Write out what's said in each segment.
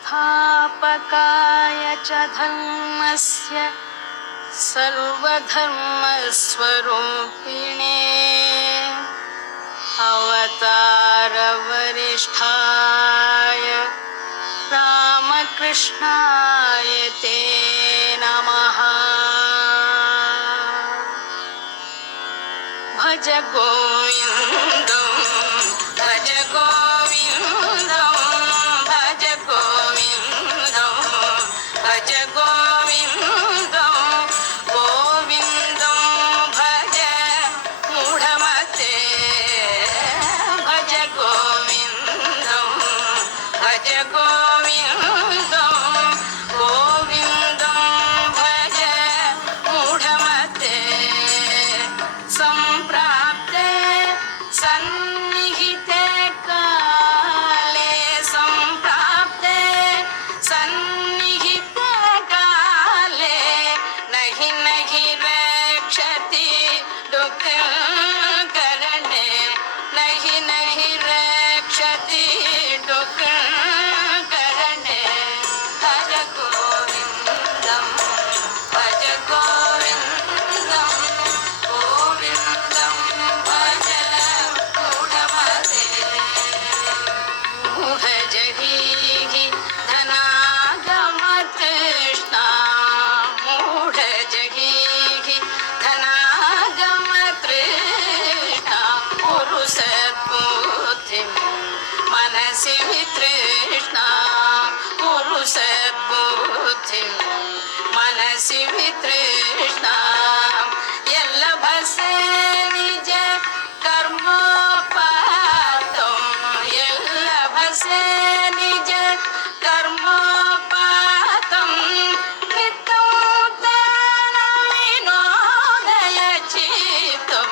संस्थापकाय च धर्मस्य सर्वधर्मस्वरूपिणे अवतारवरिष्ठाय रामकृष्णाय ते नमः। भज गोविन्दं भज गोविन्दं भज गोविन्दं भज गोविन्दं गोविन्दं भज मूढमते भज गोविन्दं भज गोविन्दं गोविन्दं भज मूढमते सम्प्राप्ते सन्निहिते काले सम्प्राप्ते सन्निहिते काले नहि नहि रक्षति दुःखकरणे नहि नहि रक्षति दुःखकरणे भज गोविन्दं भज गोविन्दं गोविन्दं भज मूढमते मूढजगीहि धनागमतृष्णा मूढजगीहि धनागमतृष्णा कुरु सद्बुद्धिं मनसि वितृष्णा कुरु सद्बुद्धिं मनसि वितृष्णा यल्लभसे निज कर्मोपातं यल्लभसे निज कर्मोपातं वित्तं तेन विनोदय चित्तं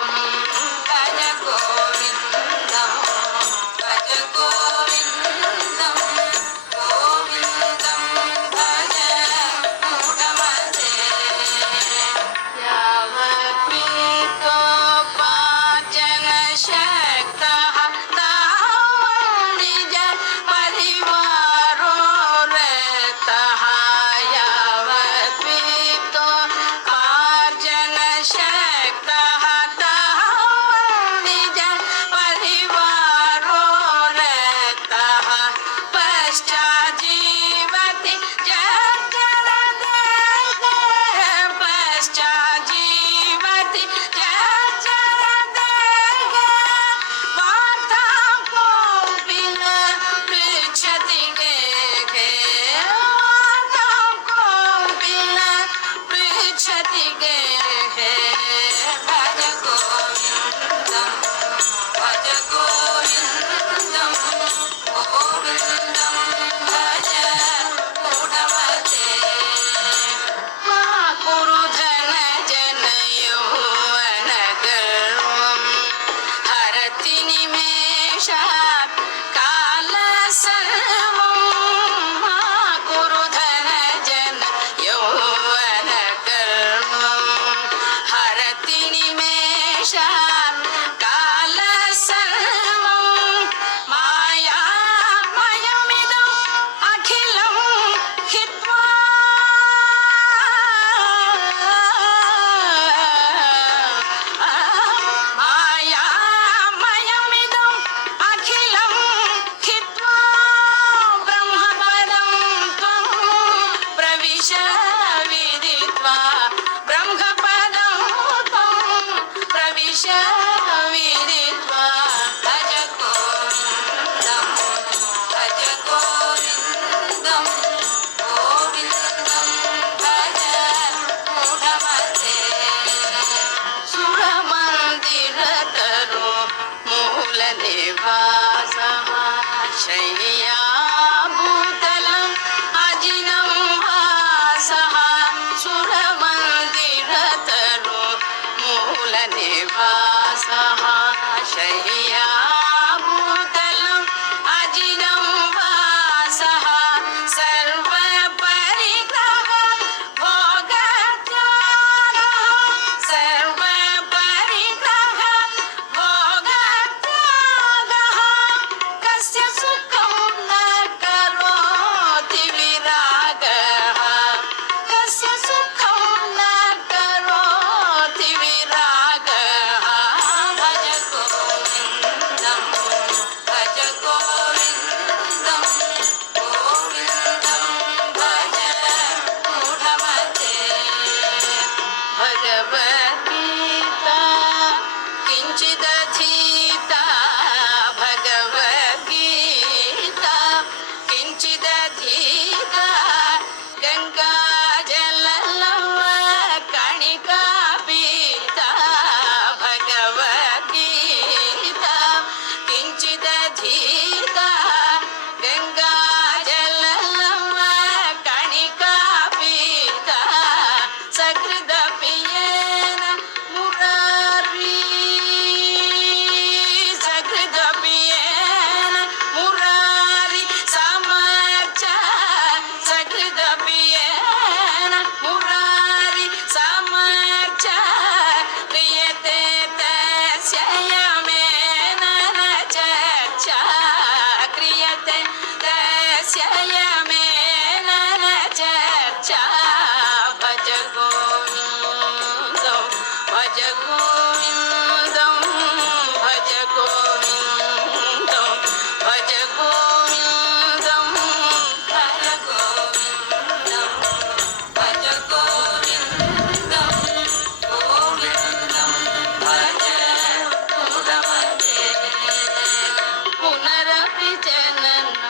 भज गोविन्दं भज गोविन्दं गोविन्दं भज मूढमते यावत्प्रीतोपार्जनशक्तः तावन्निज परिवारो रतः यावत्प्रीतोपार्जनशक्तः तावन्निज परिवारो रतः पश्चाज्जीवति जर्जरदेहे पश्चाज्जीवति जर्जरदेहे वार्तां कोऽपि न पृच्छति गेहे वार्तां कोऽपि न पृच्छति गेहे भज गोविन्दं भज गोविन्दं गोविन्दं भज मूढमते मा कुरु धनजनयौवनगर्वं हरति निमेषात् कालसन्निभः